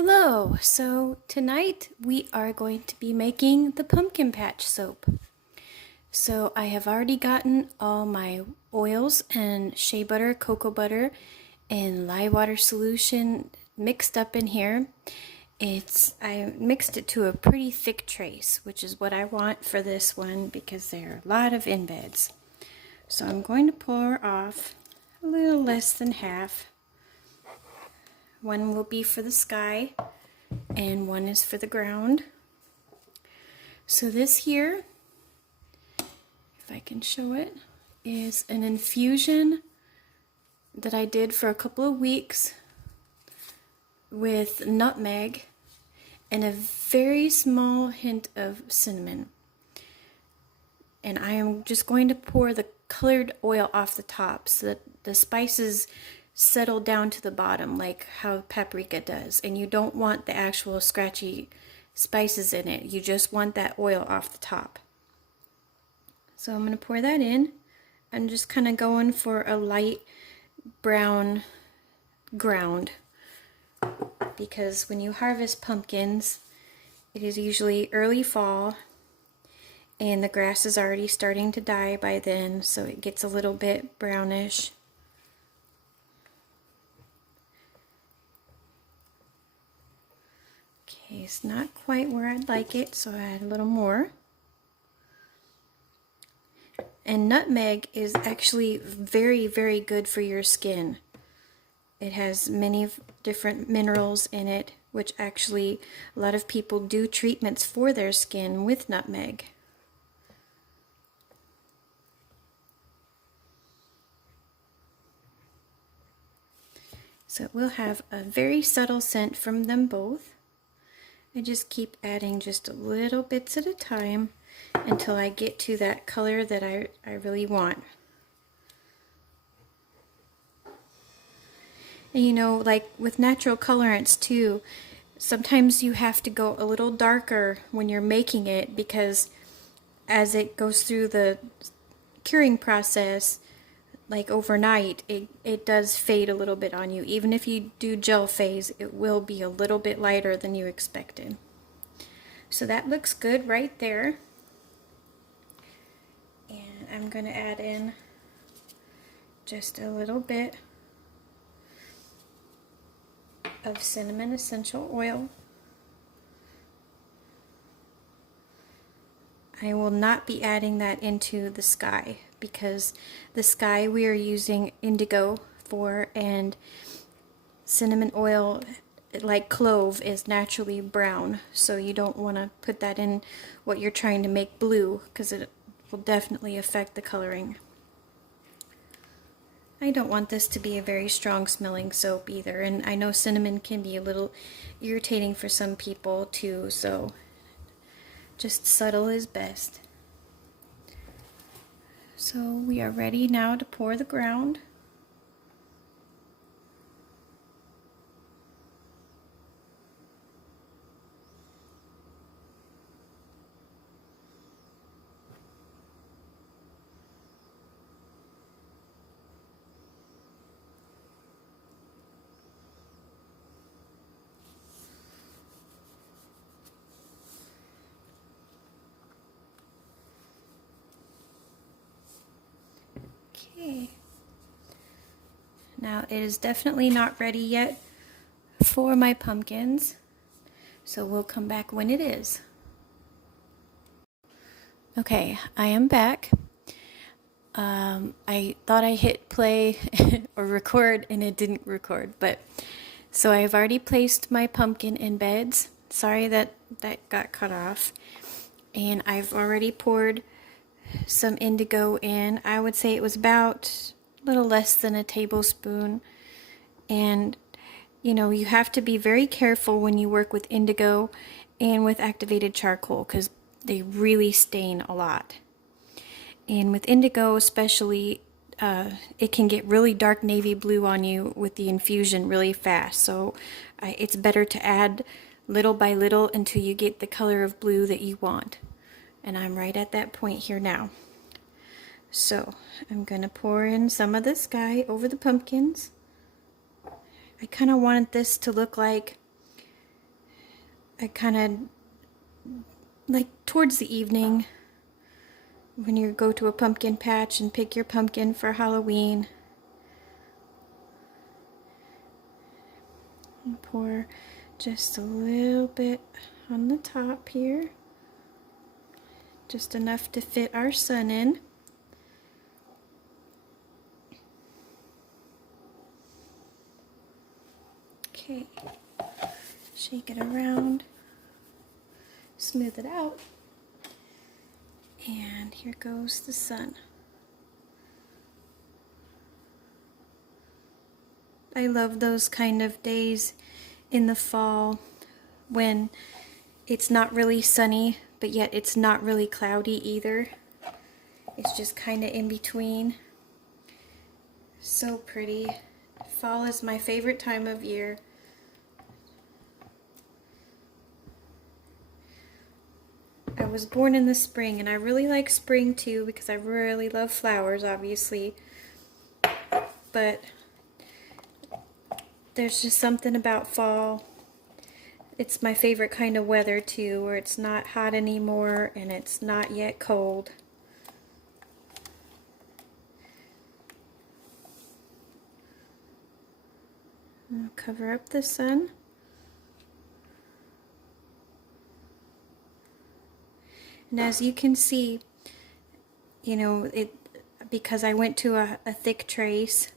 Hello, so tonight we are going to be making the pumpkin patch soap. So I have already gotten all my oils and shea butter, cocoa butter, and lye water solution mixed up in here. I mixed it to a pretty thick trace, which is what I want for this one because there are a lot of embeds. So I'm going to pour off a little less than half. One will be for the sky and one is for the ground. So this here, if I can show it, is an infusion that I did for a couple of weeks with nutmeg and a very small hint of cinnamon. And I am just going to pour the colored oil off the top so that the spices settle down to the bottom like how paprika does. And you don't want the actual scratchy spices in it. You just want that oil off the top. So I'm going to pour that in. I'm just kind of going for a light brown ground because when you harvest pumpkins, it is usually early fall and the grass is already starting to die by then, so it gets a little bit brownish. Okay, it's not quite where I'd like it, so I add a little more. And nutmeg is actually very, very good for your skin. It has many different minerals in it, which actually a lot of people do treatments for their skin with nutmeg. So it will have a very subtle scent from them both. I just keep adding just a little bits at a time until I get to that color that I really want. And you know, like with natural colorants too, sometimes you have to go a little darker when you're making it because as it goes through the curing process, like overnight, it does fade a little bit on you. Even if you do gel phase, it will be a little bit lighter than you expected. So that looks good right there. And I'm going to add in just a little bit of cinnamon essential oil. I will not be adding that into the sky because the sky we are using indigo for, and cinnamon oil, like clove, is naturally brown, so you don't want to put that in what you're trying to make blue because it will definitely affect the coloring. I don't want this to be a very strong smelling soap either, and I know cinnamon can be a little irritating for some people too, so just subtle is best. So we are ready now to pour the ground. Okay. Now it is definitely not ready yet for my pumpkins, so we'll come back when it is. Okay, I am back. I thought I hit play or record and it didn't record, but so I've already placed my pumpkin in beds. Sorry that got cut off. And I've already poured some indigo in. I would say it was about a little less than a tablespoon. And you know, you have to be very careful when you work with indigo and with activated charcoal because they really stain a lot. And with indigo especially, it can get really dark navy blue on you with the infusion really fast. So it's better to add little by little until you get the color of blue that you want. And I'm right at that point here now. So I'm going to pour in some of the sky over the pumpkins. I kind of wanted this to look like I kind of like towards the evening when you go to a pumpkin patch and pick your pumpkin for Halloween. And pour just a little bit on the top here. Just enough to fit our sun in. Okay, shake it around, smooth it out, and here goes the sun. I love those kind of days in the fall when it's not really sunny, but yet it's not really cloudy either. It's just kind of in between. So pretty. Fall is my favorite time of year. I was born in the spring, and I really like spring too because I really love flowers, obviously. But there's just something about fall. It's my favorite kind of weather too, where it's not hot anymore and it's not yet cold. I'll cover up the sun. And as you can see, you know, because I went to a thick trace,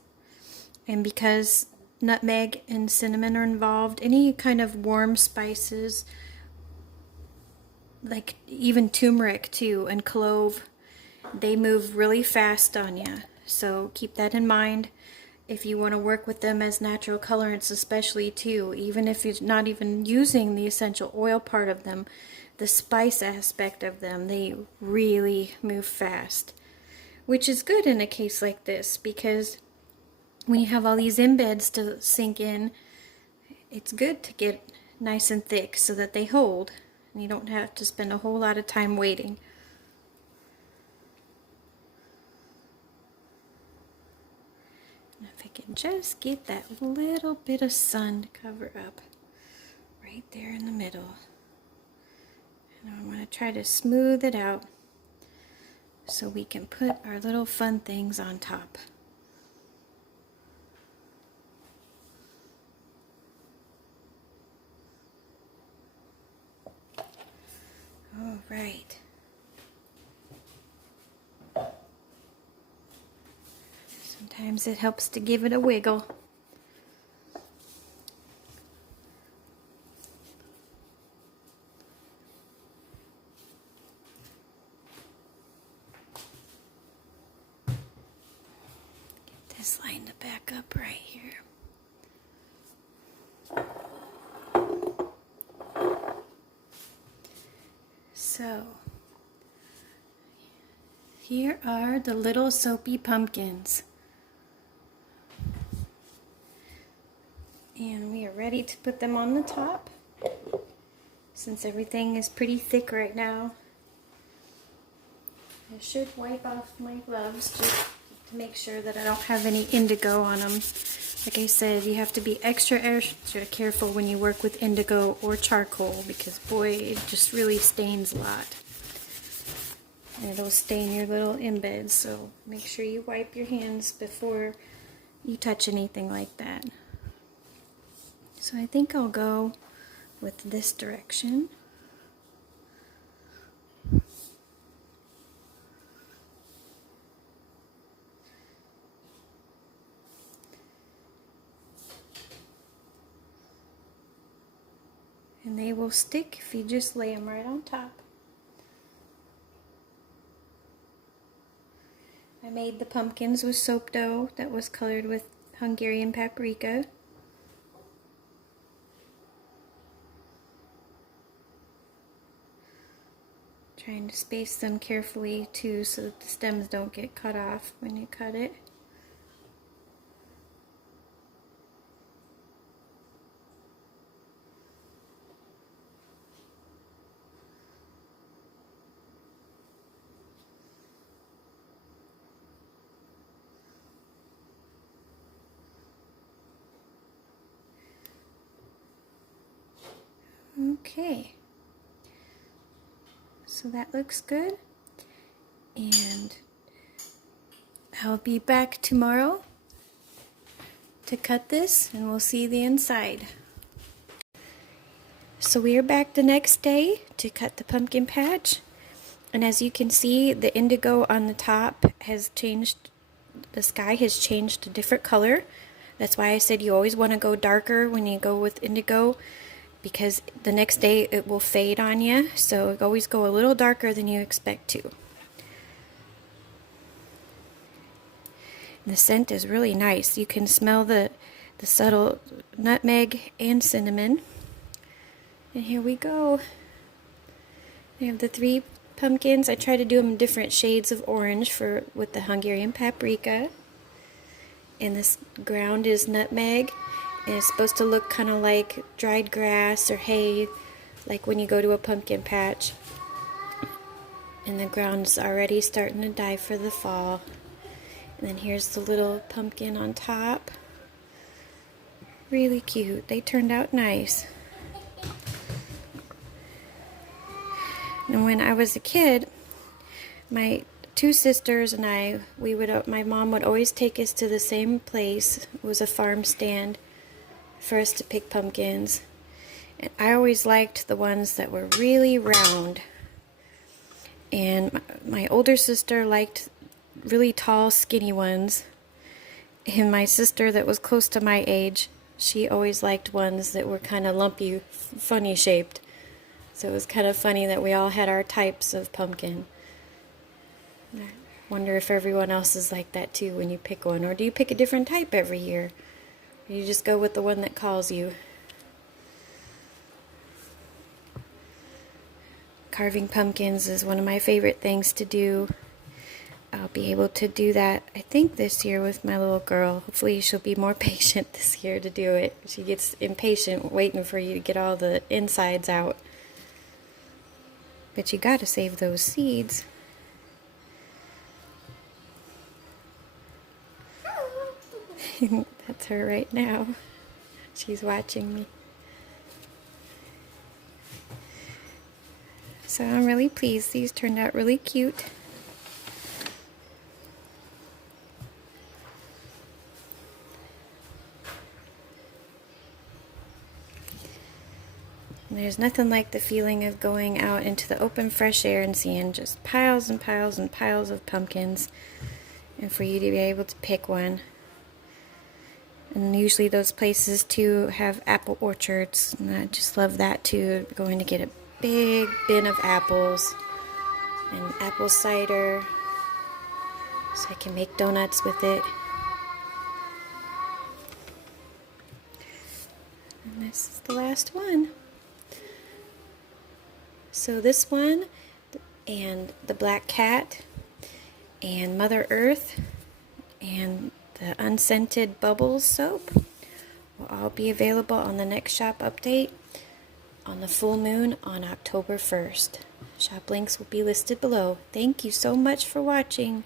and because nutmeg and cinnamon are involved, any kind of warm spices, like even turmeric too, and clove, they move really fast on you. So keep that in mind if you want to work with them as natural colorants, especially too. Even if you're not even using the essential oil part of them, the spice aspect of them, they really move fast. Which is good in a case like this, because when you have all these embeds to sink in, it's good to get nice and thick so that they hold, and you don't have to spend a whole lot of time waiting. And if I can just get that little bit of sun to cover up right there in the middle. And I'm going to try to smooth it out so we can put our little fun things on top. All right. Sometimes it helps to give it a wiggle. Get this lined back up right here. So, here are the little soapy pumpkins. And we are ready to put them on the top. Since everything is pretty thick right now, I should wipe off my gloves just to make sure that I don't have any indigo on them. Like I said, you have to be extra careful when you work with indigo or charcoal, because boy, it just really stains a lot. And it'll stain your little embeds, so make sure you wipe your hands before you touch anything like that. So I think I'll go with this direction. And they will stick if you just lay them right on top. I made the pumpkins with soap dough that was colored with Hungarian paprika. Trying to space them carefully too so that the stems don't get cut off when you cut it. Okay, so that looks good, and I'll be back tomorrow to cut this, and we'll see the inside. So we are back the next day to cut the pumpkin patch, and as you can see, the indigo on the top has changed. The sky has changed a different color. That's why I said you always want to go darker when you go with indigo, because the next day it will fade on you, so always go a little darker than you expect to. The scent is really nice. You can smell the subtle nutmeg and cinnamon. And here we go. I have the 3 pumpkins. I try to do them different shades of orange with the Hungarian paprika. And this ground is nutmeg. And it's supposed to look kind of like dried grass or hay, like when you go to a pumpkin patch. And the ground's already starting to die for the fall. And then here's the little pumpkin on top. Really cute. They turned out nice. And when I was a kid, my 2 sisters and I, my mom would always take us to the same place. It was a farm stand for us to pick pumpkins. And I always liked the ones that were really round. And my older sister liked really tall, skinny ones. And my sister that was close to my age, she always liked ones that were kind of lumpy, funny shaped. So it was kind of funny that we all had our types of pumpkin. I wonder if everyone else is like that too when you pick one. Or do you pick a different type every year? Or you just go with the one that calls you? Carving pumpkins is one of my favorite things to do. I'll be able to do that, I think, this year with my little girl. Hopefully she'll be more patient this year to do it. She gets impatient waiting for you to get all the insides out. But you gotta save those seeds. That's her right now. She's watching me. So I'm really pleased. These turned out really cute. There's nothing like the feeling of going out into the open fresh air and seeing just piles and piles and piles of pumpkins, and for you to be able to pick one. And usually those places too have apple orchards, and I just love that too, going to get a big bin of apples and apple cider so I can make donuts with it. And this is the last one. So this one, and the black cat, and Mother Earth, and the unscented bubbles soap will all be available on the next shop update on the full moon on October 1st. Shop links will be listed below. Thank you so much for watching.